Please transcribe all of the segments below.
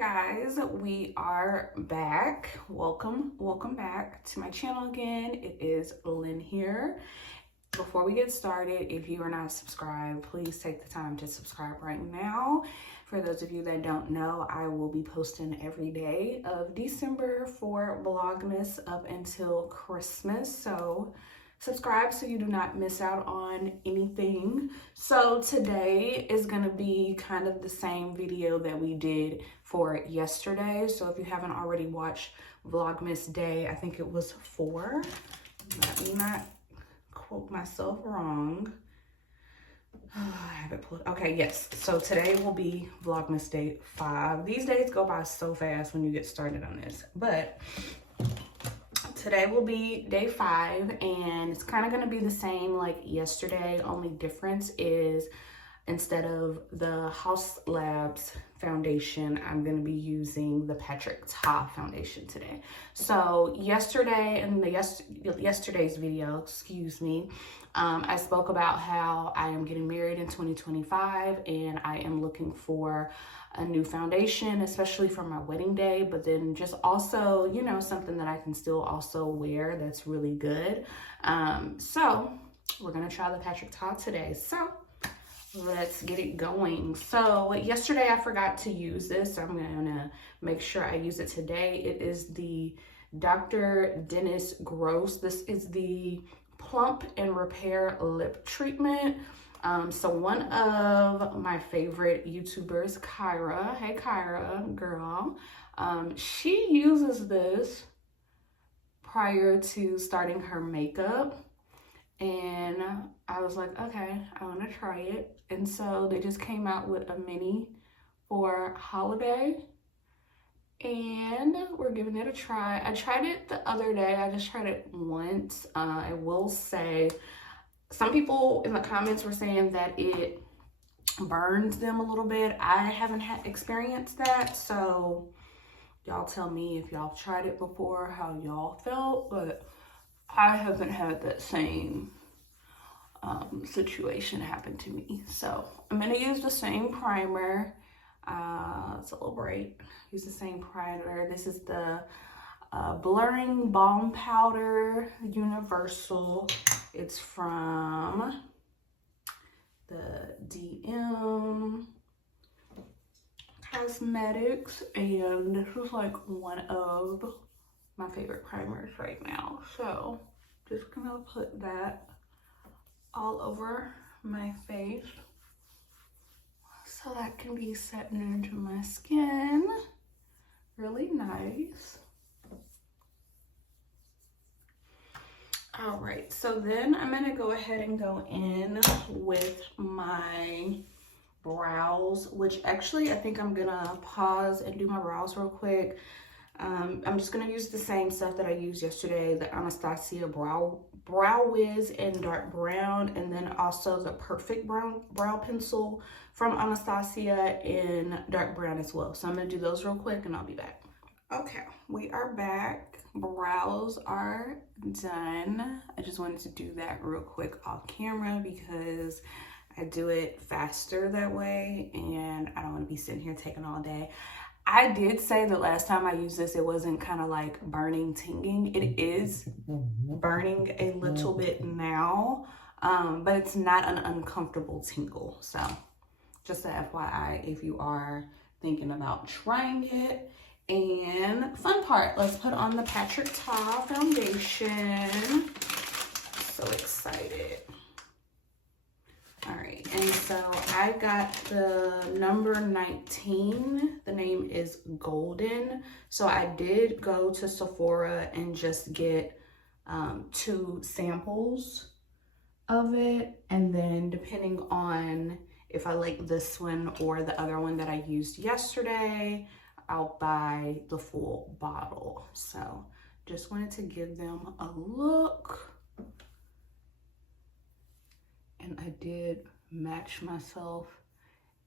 Guys, we are back. Welcome back to my channel again. It is Lynn here. Before we get started, if you are not subscribed, please take the time to subscribe right now. For those of you that don't know, I will be posting every day of December for Vlogmas up until Christmas. So subscribe so you do not miss out on anything. So today is going to be kind of the same video that we did for yesterday. So if you haven't already watched Vlogmas Day, I think it was 4. Let me not quote myself wrong. I have it pulled. Okay, yes. So today will be Vlogmas Day 5. These days go by so fast when you get started on this. But today will be day 5, and it's kind of going to be the same like yesterday. Only difference is instead of the Haus Labs foundation, I'm going to be using the Patrick Ta foundation today. So yesterday, in the yesterday's video, I spoke about how I am getting married in 2025 and I am looking for a new foundation, especially for my wedding day, but then just also, you know, something that I can still also wear that's really good. So we're gonna try the Patrick Ta today. So let's get it going. So yesterday I forgot to use this, so I'm gonna make sure I use it today. It is the Dr. Dennis Gross. This is the Plump and Repair Lip Treatment. So one of my favorite YouTubers, Kyra, hey Kyra, girl, she uses this prior to starting her makeup, and I was like, okay, I want to try it. And so they just came out with a mini for holiday, and we're giving it a try. I tried it the other day. I just tried it once. I will say, some people in the comments were saying that it burns them a little bit. I haven't experienced that, so y'all tell me if y'all tried it before, how y'all felt, but I haven't had that same situation happen to me. So I'm gonna use the same primer. It's a little bright. Use the same primer. This is the Blurring Balm Powder Universal. It's from the DM Cosmetics, and this is like one of my favorite primers right now. So just gonna put that all over my face so that can be setting into my skin really nice. All right, so then I'm gonna go ahead and go in with my brows, which actually I think I'm gonna pause and do my brows real quick. I'm just gonna use the same stuff that I used yesterday, the Anastasia Brow Wiz in dark brown, and then also the Perfect Brow Pencil from Anastasia in dark brown as well. So I'm gonna do those real quick and I'll be back. Okay, we are back. Brows are done. I just wanted to do that real quick off camera because I do it faster that way and I don't want to be sitting here taking all day. I did say that last time I used this, it wasn't kind of like burning, tinging. It is burning a little bit now, but it's not an uncomfortable tingle. So just a FYI if you are thinking about trying it. And fun part, let's put on the Patrick Ta foundation. So excited. All right, and so I got the number 19. The name is Golden. So I did go to Sephora and just get 2 samples of it. And then depending on if I like this one or the other one that I used yesterday, I'll buy the full bottle. So just wanted to give them a look. And I did match myself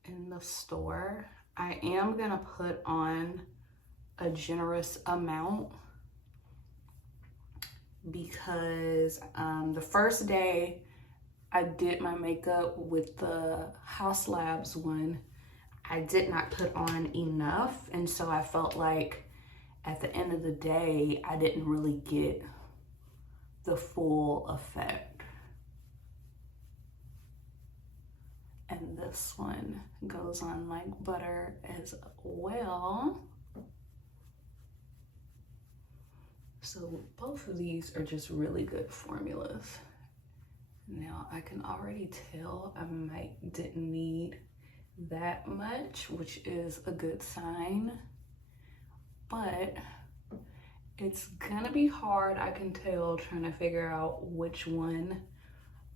in the store. I am gonna put on a generous amount because the first day I did my makeup with the Haus Labs one, I did not put on enough, and so I felt like at the end of the day, I didn't really get the full effect. And this one goes on like butter as well. So both of these are just really good formulas. Now I can already tell I didn't need that much, which is a good sign, but it's gonna be hard, I can tell, trying to figure out which one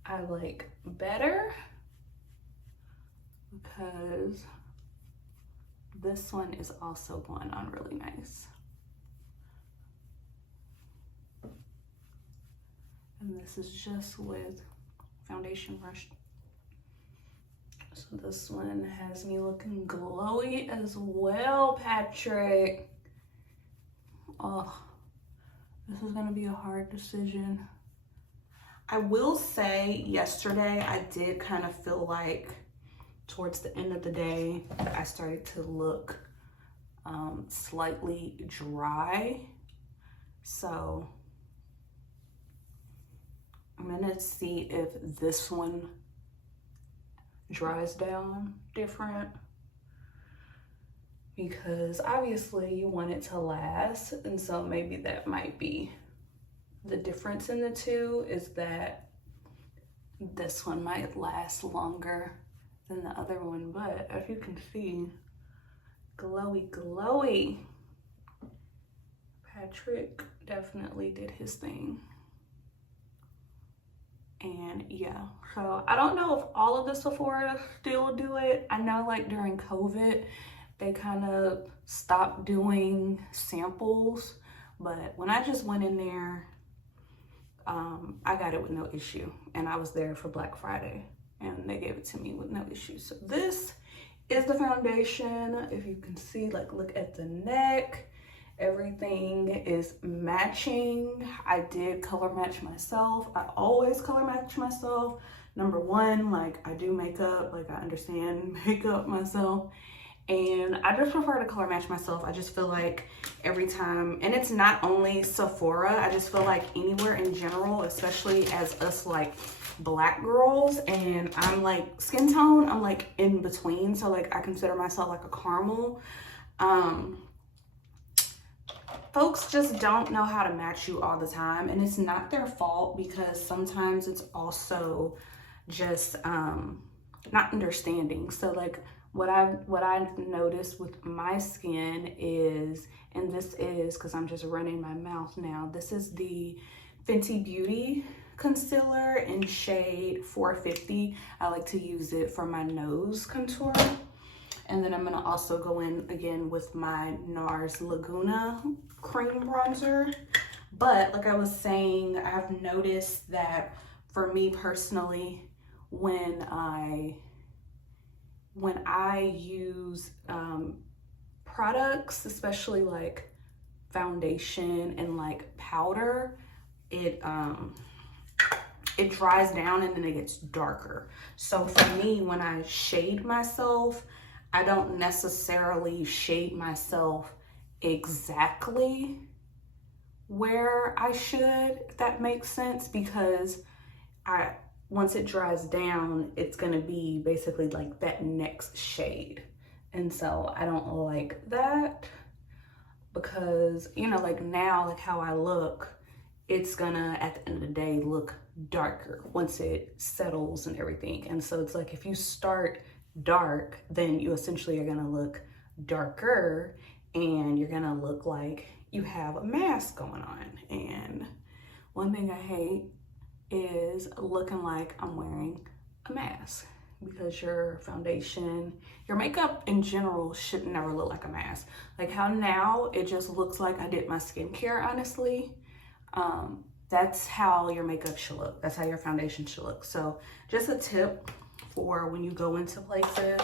I like better, because this one is also going on really nice. And this is just with foundation brush. So this one has me looking glowy as well, Patrick. Oh, this is gonna be a hard decision. I will say yesterday I did kind of feel like towards the end of the day, I started to look slightly dry. So I'm gonna see if this one dries down different, because obviously you want it to last, and so maybe that might be the difference in the two, is that this one might last longer than the other one. But as you can see, glowy. Patrick definitely did his thing. And yeah, so I don't know if all of the Sephora still do it. I know like during COVID, they kind of stopped doing samples, but when I just went in there, I got it with no issue. And I was there for Black Friday and they gave it to me with no issue. So this is the foundation. If you can see, like, look at the neck. Everything is matching. I did color match myself. I always color match myself. Number one, like, I do makeup, like I understand makeup myself. And I just prefer to color match myself. I just feel like every time, and it's not only Sephora, I just feel like anywhere in general, especially as us like Black girls, and I'm like skin tone, I'm like in between. So like I consider myself like a caramel. Folks just don't know how to match you all the time, and it's not their fault, because sometimes it's also just not understanding. So like what I've noticed with my skin is, and this is because I'm just running my mouth now, this is the Fenty Beauty concealer in shade 450. I like to use it for my nose contour. And then I'm gonna also go in again with my NARS Laguna cream bronzer. But like I was saying, I've noticed that for me personally, when I use products, especially like foundation and like powder, it dries down and then it gets darker. So for me, when I shade myself, I don't necessarily shade myself exactly where I should, if that makes sense, because once it dries down, it's gonna be basically like that next shade. And so I don't like that, because, you know, like now, like how I look, it's gonna, at the end of the day, look darker once it settles and everything. And so it's like, if you start dark, then you essentially are gonna look darker, and you're gonna look like you have a mask going on. And one thing I hate is looking like I'm wearing a mask, because your foundation, your makeup in general should never look like a mask. Like how now it just looks like I did my skincare, honestly. That's how your makeup should look. That's how your foundation should look. So just a tip for when you go into places,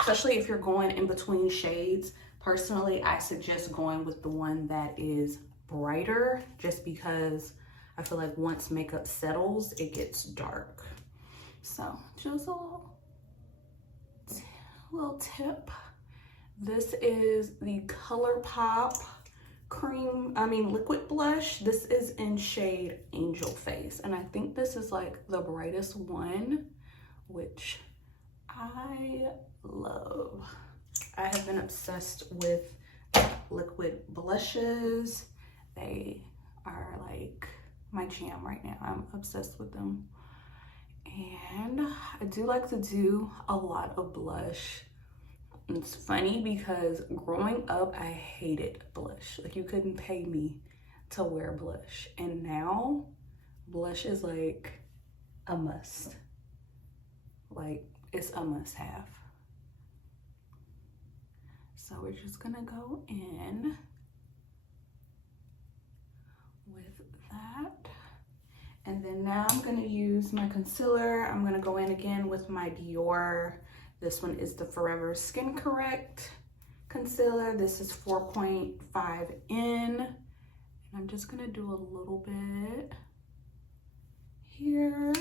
especially if you're going in between shades. Personally, I suggest going with the one that is brighter, just because I feel like once makeup settles, it gets dark. So just a little little tip. This is the ColourPop liquid blush. This is in shade Angel Face, and I think this is like the brightest one, which I love. I have been obsessed with liquid blushes. They are like my jam right now. I'm obsessed with them. And I do like to do a lot of blush. It's funny because growing up, I hated blush. Like, you couldn't pay me to wear blush. And now, blush is like a must. Like, it's a must-have. So we're just gonna go in with that. And then now I'm gonna use my concealer. I'm gonna go in again with my Dior. This one is the Forever Skin Correct concealer. This is 4.5 in. And I'm just gonna do a little bit here.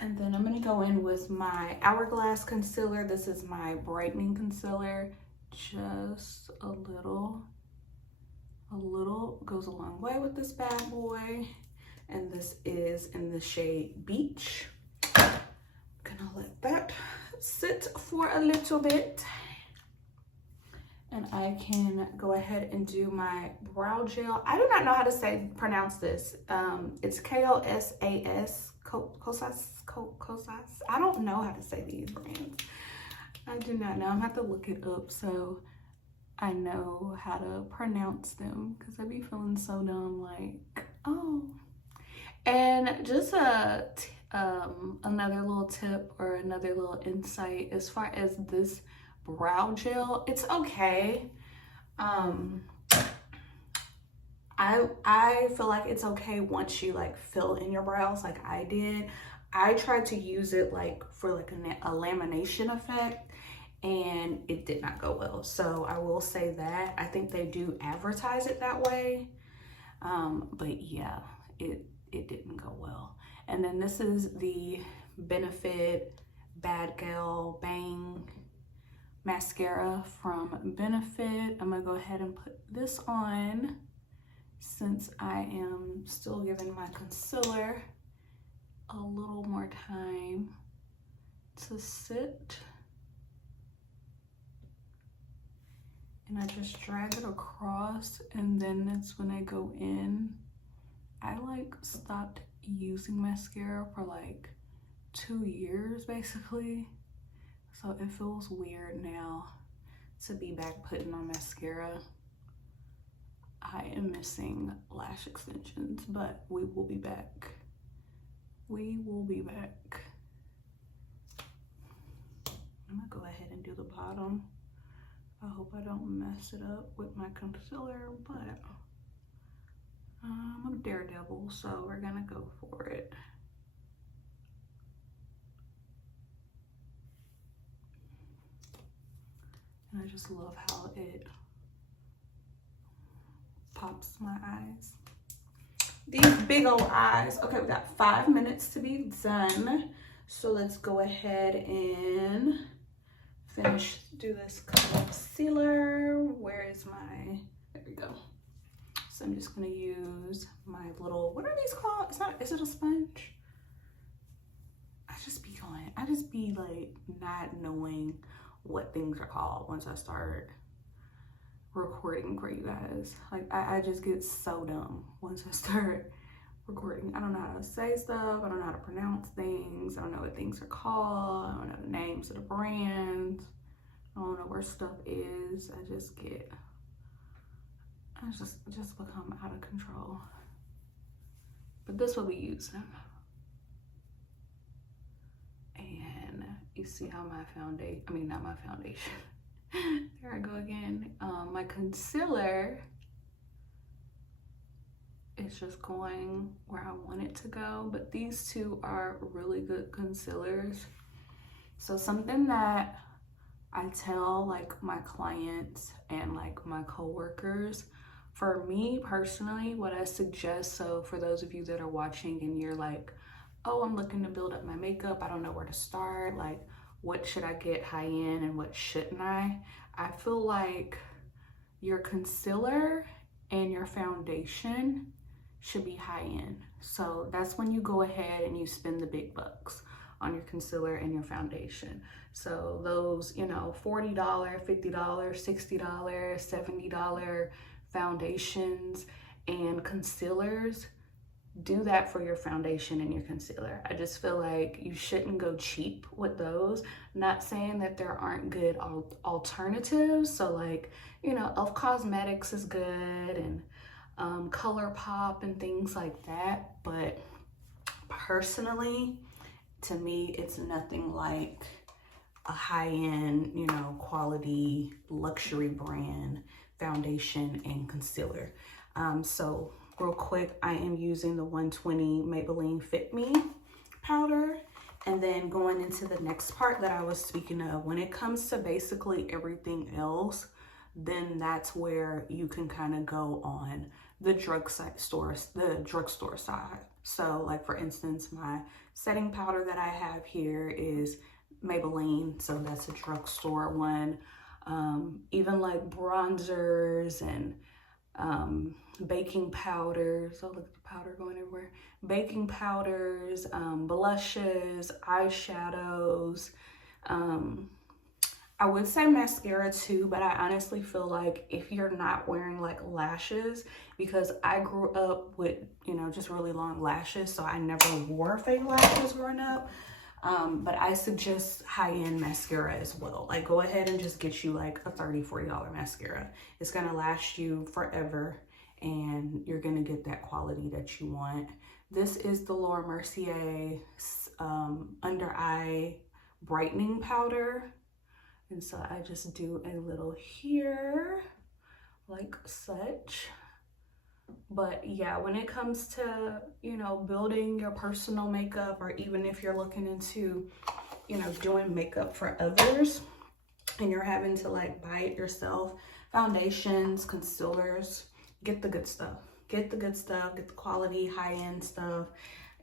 And then I'm gonna go in with my Hourglass concealer. This is my brightening concealer. Just a little goes a long way with this bad boy. And this is in the shade Beach. I'm gonna let that sit for a little bit. And I can go ahead and do my brow gel. I do not know how to pronounce this. It's K-O-S-A-S, Kosas. I don't know how to say these brands. I do not know. I'm gonna have to look it up so I know how to pronounce them, because I be feeling so dumb, like, oh. And just another little tip or another little insight as far as this brow gel, it's okay. I feel like it's okay once you like fill in your brows like I did. I tried to use it like for like a lamination effect, and it did not go well. So I will say that. I think they do advertise it that way. But yeah, it didn't go well. And then this is the Benefit Bad Gal Bang mascara from Benefit. I'm gonna go ahead and put this on since I am still giving my concealer a little more time to sit. And I just drag it across, and then that's when I go in. I like stopped using mascara for like 2 years basically. So it feels weird now to be back putting on mascara. I am missing lash extensions, but we will be back. We will be back. I'm gonna go ahead and do the bottom. I hope I don't mess it up with my concealer, but I'm a daredevil, so we're gonna go for it. And I just love how it pops my eyes. These big old eyes. Okay, we got 5 minutes to be done. So let's go ahead and do this concealer. Where is my, there we go. So I'm just gonna use my little, what are these called? Is it a sponge? I just be like not knowing what things are called once I start recording for you guys. Like I just get so dumb once I start recording. I don't know how to say stuff. I don't know how to pronounce things. I don't know what things are called. I don't know the names of the brands. I don't know where stuff is. I just become out of control. But this will be using. And you see how my foundation, not my foundation. There I go again. My concealer is just going where I want it to go, but these two are really good concealers. So something that I tell like my clients and like my coworkers, for me personally, what I suggest, so for those of you that are watching and you're like, oh, I'm looking to build up my makeup, I don't know where to start, like what should I get high-end and what shouldn't I feel like your concealer and your foundation should be high-end. So that's when you go ahead and you spend the big bucks on your concealer and your foundation. So those, you know, $40, $50, $60, $70 foundations and concealers, do that for your foundation and your concealer. I just feel like you shouldn't go cheap with those. Not saying that there aren't good alternatives. So like, you know, e.l.f. Cosmetics is good, and ColourPop and things like that. But personally, to me, it's nothing like a high-end, you know, quality luxury brand foundation and concealer. So real quick, I am using the 120 Maybelline Fit Me powder. And then going into the next part that I was speaking of, when it comes to basically everything else, then that's where you can kind of go on the drugstore side. So like for instance, my setting powder that I have here is Maybelline, so that's a drugstore one. Even like bronzers and baking powders. Oh, look at the powder going everywhere. Baking powders, blushes, eyeshadows. I would say mascara too, but I honestly feel like if you're not wearing like lashes, because I grew up with, you know, just really long lashes, so I never wore fake lashes growing up. But I suggest high-end mascara as well. Like go ahead and just get you like a $30, $40 mascara. It's gonna last you forever and you're gonna get that quality that you want. This is the Laura Mercier under eye brightening powder. And so I just do a little here, like such. But yeah, when it comes to, you know, building your personal makeup, or even if you're looking into, you know, doing makeup for others and you're having to like buy it yourself, foundations, concealers, get the good stuff. Get the good stuff, get the quality high-end stuff.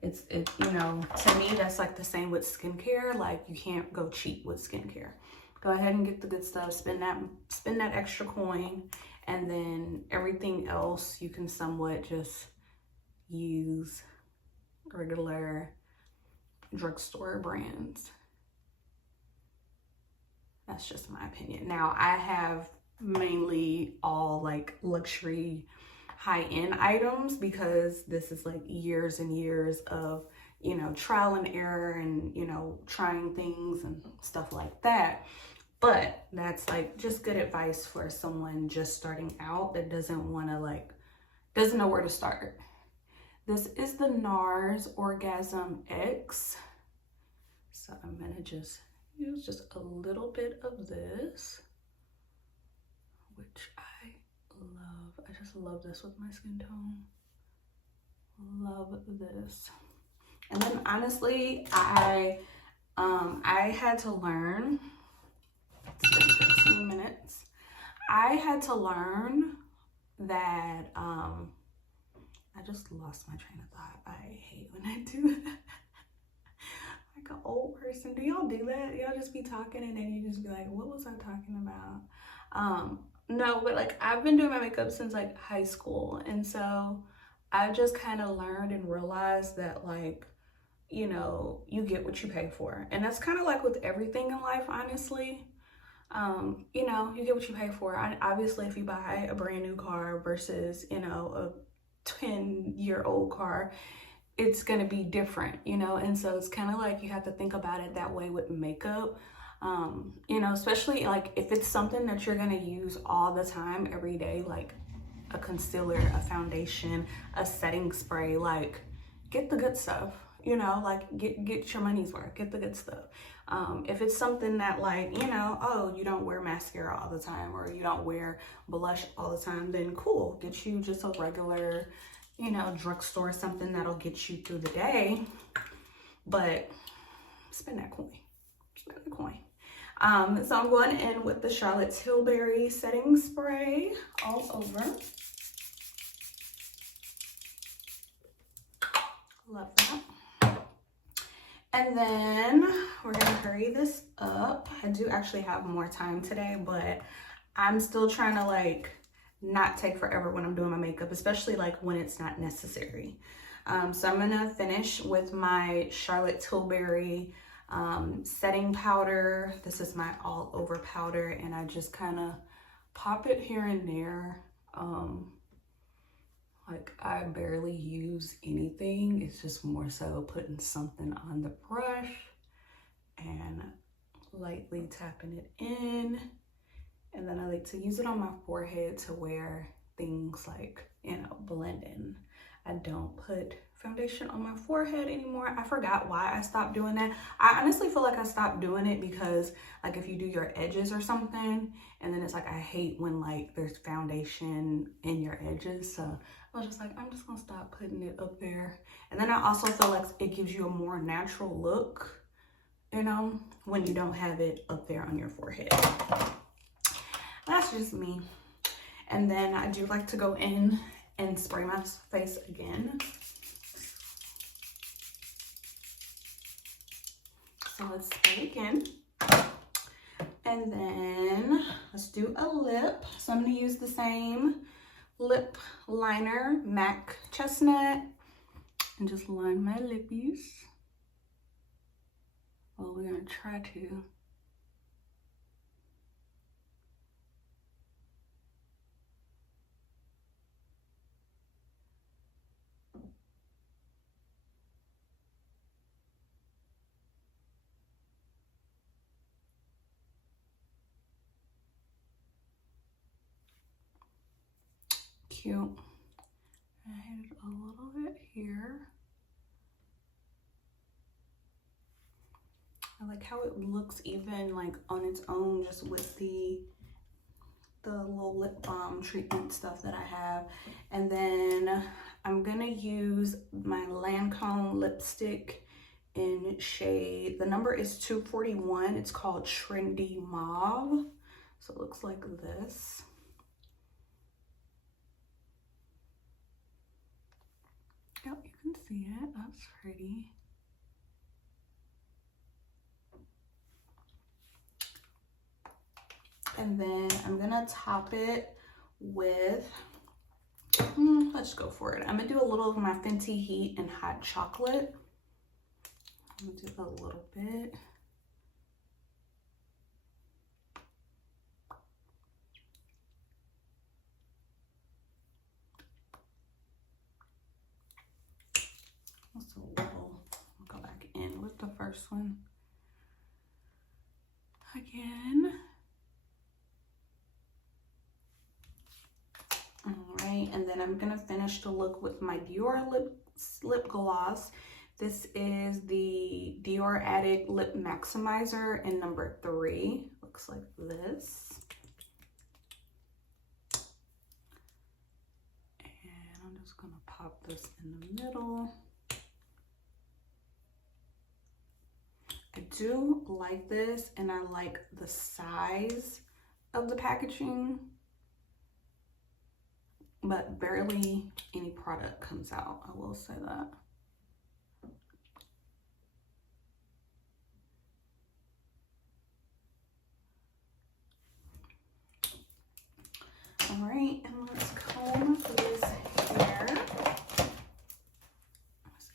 It's you know, to me, that's like the same with skincare. Like you can't go cheap with skincare. Go ahead and get the good stuff, spend that extra coin, and then everything else you can somewhat just use regular drugstore brands. That's just my opinion. Now I have mainly all like luxury high-end items because this is like years and years of, you know, trial and error and, you know, trying things and stuff like that. But that's like just good advice for someone just starting out that doesn't want to like, doesn't know where to start. This is the NARS Orgasm X. So I'm gonna just use just a little bit of this, which I love. I just love this with my skin tone. Love this. And then honestly, I had to learn, it's been 15 minutes. I had to learn that, I just lost my train of thought. I hate when I do that. Like an old person. Do y'all do that? Y'all just be talking and then you just be like, what was I talking about? No, but like I've been doing my makeup since like high school. And so I just kind of learned and realized that like, you know, you get what you pay for. And that's kind of like with everything in life, honestly. You know, you get what you pay for. Obviously, if you buy a brand new car versus, you know, a 10-year-old car, it's going to be different, you know? And so it's kind of like you have to think about it that way with makeup. You know, especially like if it's something that you're going to use all the time, every day, like a concealer, a foundation, a setting spray, like get the good stuff. You know, like get your money's worth, get the good stuff. If it's something that like, you know, oh, you don't wear mascara all the time or you don't wear blush all the time, then cool, get you just a regular, you know, drugstore, something that'll get you through the day. But spend that coin, spend the coin. So I'm going in with the Charlotte Tilbury setting spray all over. Love that. And then we're gonna hurry this up. I do actually have more time today, but I'm still trying to like not take forever when I'm doing my makeup, especially like when it's not necessary. So I'm gonna finish with my Charlotte Tilbury setting powder. This is my all over powder, and I just kind of pop it here and there. Like I barely use anything. It's just more so putting something on the brush and lightly tapping it in. And then I like to use it on my forehead to where things like, you know, blend in. I don't put foundation on my forehead anymore. I forgot why I stopped doing that. I honestly feel like I stopped doing it because like if you do your edges or something, and then it's like I hate when like there's foundation in your edges. So I was just like, I'm just gonna stop putting it up there. And then I also feel like it gives you a more natural look, you know, when you don't have it up there on your forehead. That's just me. And then I do like to go in and spray my face again. So let's spray again. And then let's do a lip. So I'm gonna use the same lip liner, MAC Chestnut, and just line my lippies. Well, we're gonna try to. Cute. I hit it a little bit here. I like how it looks even like on its own, just with the little lip balm treatment stuff that I have. And then I'm gonna use my Lancome lipstick in shade, the number is 241. It's called Trendy Mauve. So it looks like this. Yep, you can see it. That's pretty. And then I'm gonna top it with, let's go for it. I'm gonna do a little of my Fenty Heat and Hot Chocolate. I'm gonna do a little bit. That's a little, I'll go back in with the first one again. All right, and then I'm gonna finish the look with my Dior lip gloss. This is the Dior Addict Lip Maximizer in number 3. Looks like this. And I'm just gonna pop this in the middle. I do like this, and I like the size of the packaging, but barely any product comes out, I will say that. All right, and let's comb this hair.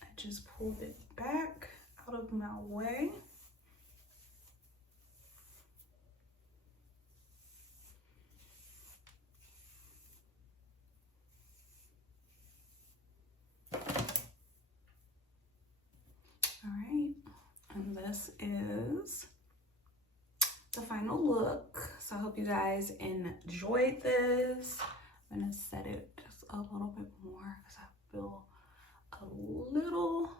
I just pulled it back out of my way. All right, and this is the final look. So I hope you guys enjoyed this. I'm gonna set it just a little bit more because I feel a little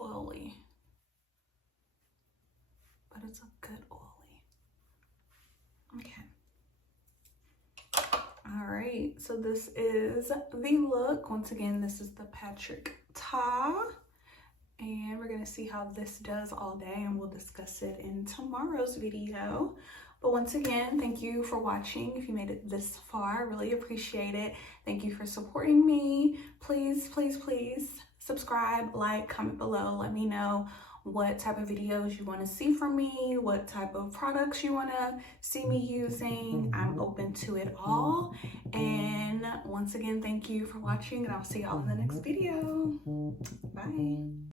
oily, but it's a good oily. Okay. All right, so this is the look. Once again, this is the Patrick Ta. And we're gonna see how this does all day, and we'll discuss it in tomorrow's video. But once again, thank you for watching. If you made it this far, I really appreciate it. Thank you for supporting me. Please, please, please subscribe, like, comment below. Let me know what type of videos you want to see from me, what type of products you want to see me using. I'm open to it all. And once again, thank you for watching, and I'll see y'all in the next video. Bye.